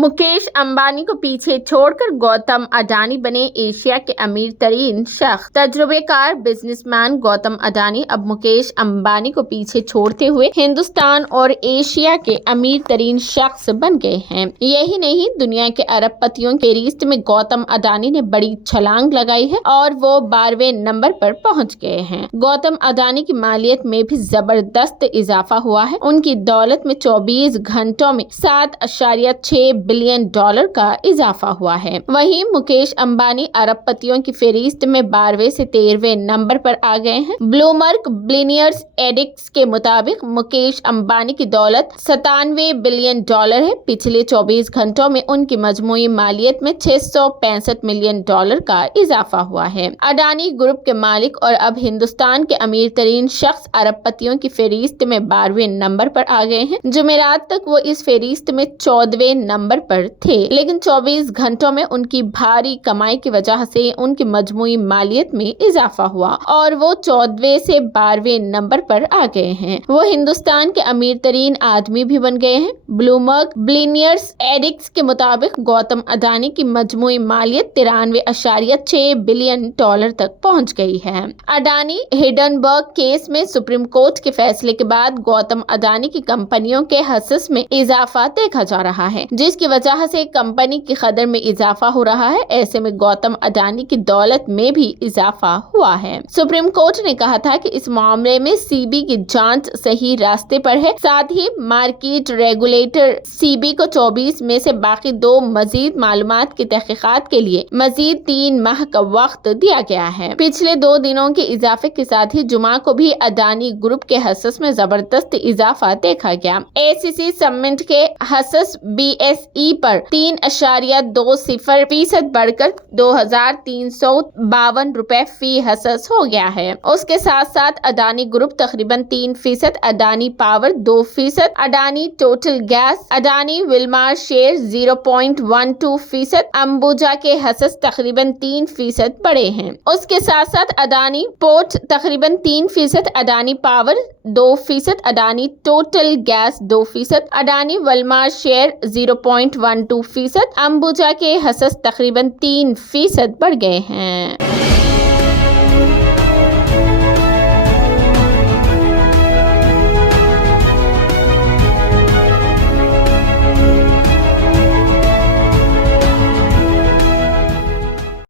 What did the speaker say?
मुकेश अंबानी को पीछे छोड़कर गौतम अडानी बने एशिया के अमीर तरीन शख्स। तजुर्बेकार बिजनेसमैन गौतम अडानी अब मुकेश अंबानी को पीछे छोड़ते हुए हिंदुस्तान और एशिया के अमीर तरीन शख्स बन गए हैं। यही नहीं, दुनिया के अरबपतियों के लिस्ट में गौतम अडानी ने बड़ी छलांग लगाई है और वो 12वें नंबर पर पहुंच गए हैं। गौतम अडानी की मालियत में भी जबरदस्त इजाफा हुआ है। उनकी दौलत में 24 घंटों में 7.6 बिलियन डॉलर का इजाफा हुआ है। वहीं मुकेश अंबानी अरबपतियों की फहरिस्त में 12वें से 13वें नंबर पर आ गए हैं। ब्लूमबर्ग बिलियनियर्स एडिक्स के मुताबिक मुकेश अंबानी की दौलत 97 बिलियन डॉलर है। पिछले 24 घंटों में उनकी मजमूई मालियत में 665 मिलियन डॉलर का इजाफा हुआ है। अडानी ग्रुप के मालिक और अब हिंदुस्तान के अमीर तरीन शख्स अरबपतियों की फहरिस्त में 12वें नंबर पर आ गए हैं। जुमेरात तक वो इस फहरिस्त में 14वें नंबर पर थे, लेकिन 24 घंटों में उनकी भारी कमाई की वजह से उनकी मजमूई मालियत में इजाफा हुआ और वो 14वें से 12वें नंबर पर आ गए हैं। वो हिंदुस्तान के अमीर तरीन आदमी भी बन गए हैं। ब्लूमबर्ग बिलियनियर्स एडिक्स के मुताबिक गौतम अडानी की मजमूई मालियत 93.6 बिलियन डॉलर तक पहुंच गई है। अडानी हिंडनबर्ग केस में सुप्रीम कोर्ट के फैसले के बाद गौतम अडानी की कंपनियों के हसस में इजाफा देखा जा रहा है, जिसकी वजह से कंपनी की कदर में इजाफा हो रहा है। ऐसे में गौतम अडानी की दौलत में भी इजाफा हुआ है। सुप्रीम कोर्ट ने कहा था कि इस मामले में सीबी की जांच सही रास्ते पर है। साथ ही मार्केट रेगुलेटर सीबी को 24 में से बाकी 2 मजीद मालूमात की तहकीकात के लिए मजीद 3 माह का वक्त दिया गया है। पिछले 2 दिनों के इजाफे के साथ ही जुमा को भी अडानी ग्रुप के हसस में जबरदस्त इजाफा देखा गया। एसीसी समिट के हसस BSE पर 3.20% बढ़कर 2,352 रुपए फी हसस हो गया है। उसके साथ साथ अडानी ग्रुप तकरीबन 3%, Adani power 2%, Adani total gas, Adani Wilmar share 0.12%, Ambuja के हसस तकरीबन 3% बढ़े हैं। उसके साथ साथ अडानी पोर्ट तकरीबन 3%, Adani power 2%, Adani total gas 2%, Adani Wilmar share 0.12%, Ambuja के हसस तकरीबन 3% बढ़ गए हैं।